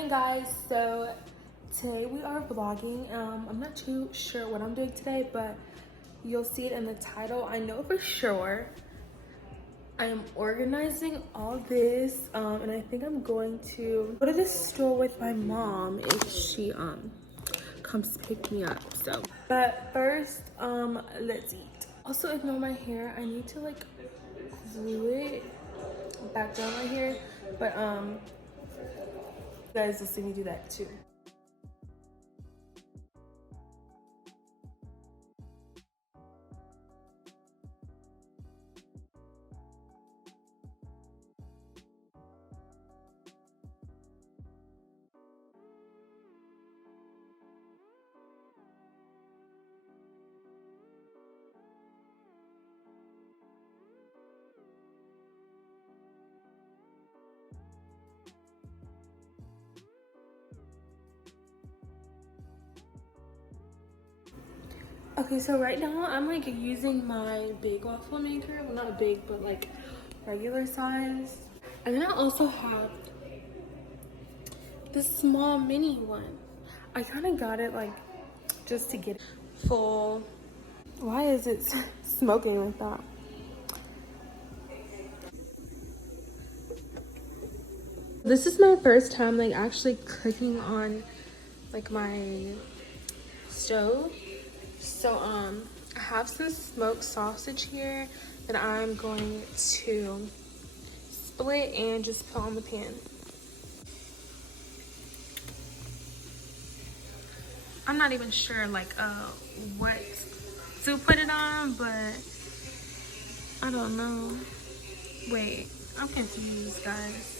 morning, guys. So today we are vlogging. I'm not too sure what I'm doing today, but you'll see it in the title. I know for sure I am organizing all this, and I think I'm going to go to the store with my mom if she comes pick me up. So but first, let's eat. Also ignore my hair. I need to like glue it back down my hair, but you guys will see me do that too. Okay, so right now I'm like using my big waffle maker. Well, not big, but like regular size. And then I also have this small mini one. I kind of got it like just to get it full. Why is it smoking like that? This is my first time like actually cooking on like my stove. So I have some smoked sausage here that I'm going to split and just put on the pan. I'm not even sure like what to put it on, but I don't know. Wait, I'm confused, guys.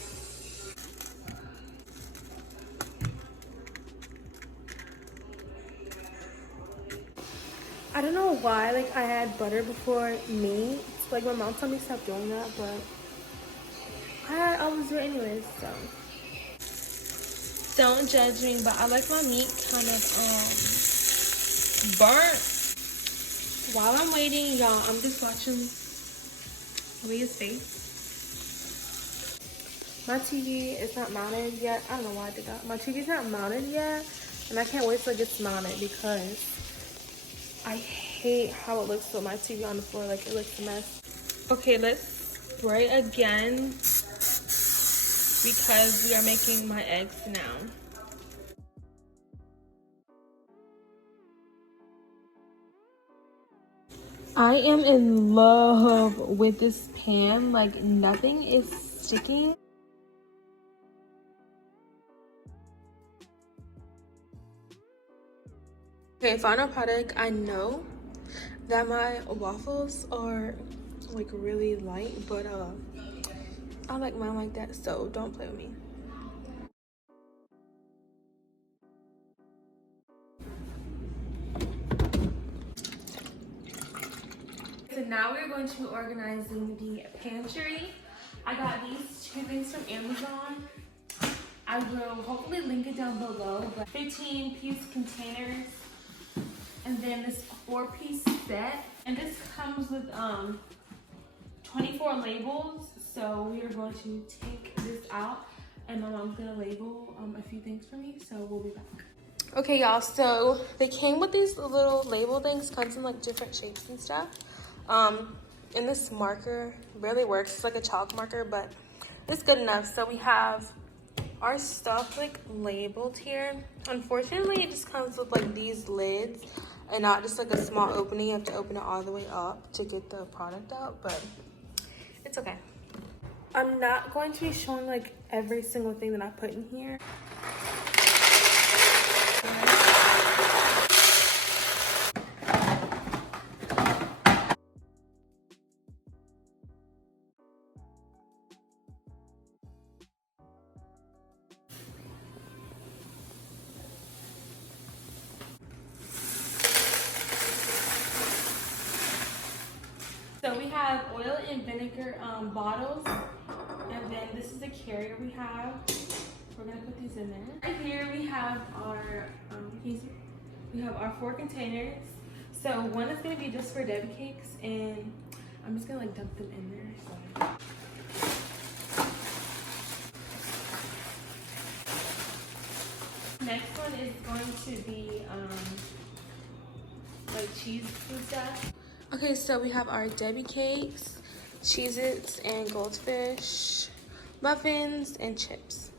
I don't know why like I had butter before meat. Like my mom told me to stop doing that, but I always do it anyways, so don't judge me, but I like my meat kind of burnt. While I'm waiting, y'all, I'm just watching Leah's face. My TV is not mounted yet. I don't know why I did that. My TV's not mounted yet, and I can't wait till it gets mounted because I hate how it looks with my TV on the floor. Like, it looks a mess. Okay, let's spray again because we are making my eggs now. I am in love with this pan. Like, nothing is sticking. Okay, final product. I know that my waffles are like really light, but I like mine like that, so don't play with me. So now we're going to be organizing the pantry. I got these two things from Amazon. I will hopefully link it down below, but 15-piece containers, and then this 4-piece set. And this comes with 24 labels. So we are going to take this out, and my mom's gonna label a few things for me, so we'll be back. Okay, y'all, so they came with these little label things, comes in like different shapes and stuff. And this marker really works. It's like a chalk marker, but it's good enough. So we have our stuff like labeled here. Unfortunately, it just comes with like these lids and not just like a small opening. You have to open it all the way up to get the product out, but it's okay. I'm not going to be showing like every single thing that I put in here. So we have oil and vinegar bottles, and then this is the carrier we have. We're gonna put these in there. Right here we have our we have our 4 containers. So one is gonna be just for Debbie cakes, and I'm just gonna like dump them in there. So. Next one is going to be like cheese and stuff. Okay, so we have our Debbie cakes, Cheez-Its and goldfish, muffins, and chips.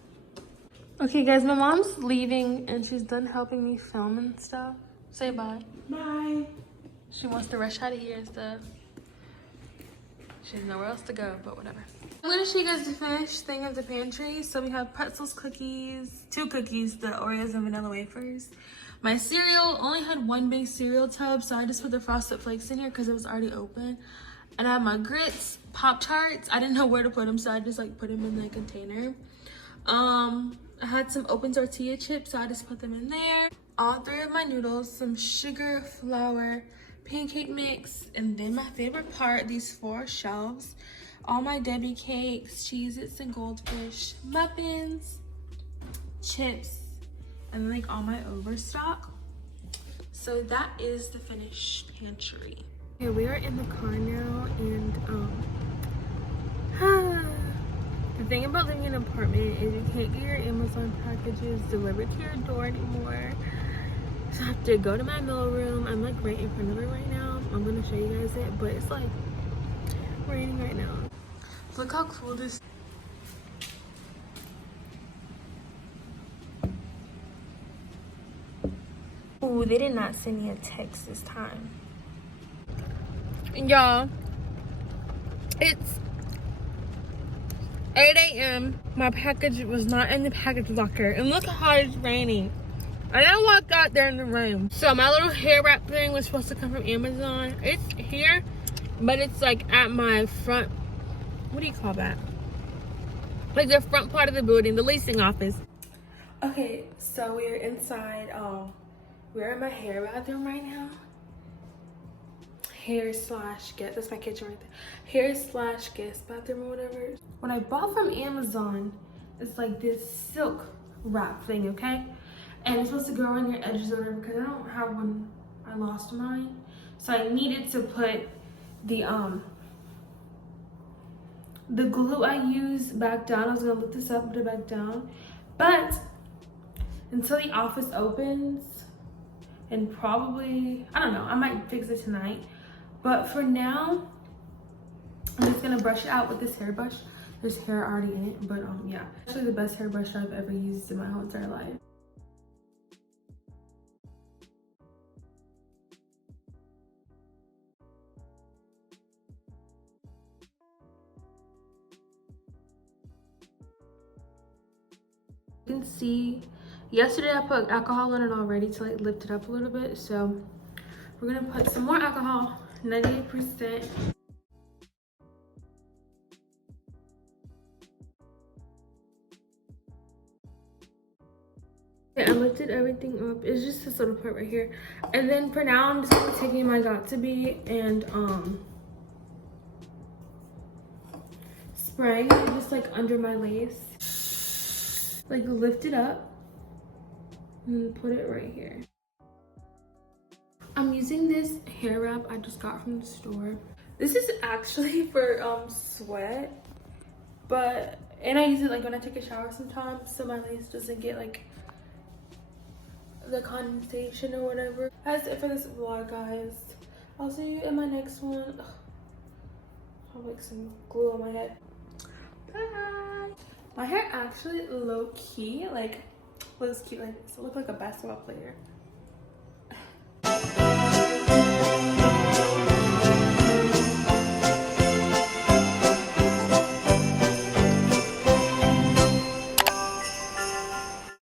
Okay guys, my mom's leaving and she's done helping me film and stuff. Say bye. Bye. She wants to rush out of here and stuff. She has nowhere else to go, but whatever. I'm gonna show you guys the finished thing of the pantry. So we have pretzels, cookies, 2 cookies, the Oreos and vanilla wafers. My cereal only had 1 big cereal tub, so I just put the Frosted Flakes in here because it was already open. And I have my grits, Pop-Tarts. I didn't know where to put them, so I just like put them in the container. I had some open tortilla chips, so I just put them in there. All 3 of my noodles, some sugar, flour, pancake mix, and then my favorite part, these 4 shelves. All my Debbie cakes, Cheez-Its and goldfish, muffins, chips, and then like all my overstock. So that is the finished pantry. Okay, we are in the car now, and the thing about living in an apartment is you can't get your Amazon packages delivered to your door anymore. So I have to go to my mail room. I'm like right in front of it right now. I'm gonna show you guys it, but it's like raining right now. Look how cool this. Ooh, they did not send me a text this time. Y'all, it's 8 a.m. My package was not in the package locker. And look how hard it's raining. And I walked out there in the rain. So my little hair wrap thing was supposed to come from Amazon. It's here, but it's like at my front, what do you call that? Like the front part of the building, the leasing office. Okay, so we're inside. We're in my hair bathroom right now. Hair slash guest, that's my kitchen right there. Hair slash guest bathroom or whatever. What I bought from Amazon is like this silk wrap thing, okay? And it's supposed to go on your edges or whatever, because I don't have one. I lost mine. So I needed to put the glue I used back down. I was gonna look this up and put it back down. But until the office opens, and probably, I don't know, I might fix it tonight. But for now, I'm just gonna brush it out with this hairbrush. There's hair already in it, but yeah. Actually the best hairbrush I've ever used in my whole entire life. You can see, yesterday I put alcohol in it already to like lift it up a little bit. So we're gonna put some more alcohol, 98%. Okay, I lifted everything up. It's just this little part right here. And then for now, I'm just gonna take my Got2b and spraying it just like under my lace. Like lift it up and then put it right here. I'm using this hair wrap I just got from the store. This is actually for sweat, and I use it like when I take a shower sometimes, so my lace doesn't get like the condensation or whatever. That's it for this vlog, guys. I'll see you in my next one. Ugh. I have like some glue on my head. Bye. My hair actually low key like looks cute like this. I look like a basketball player.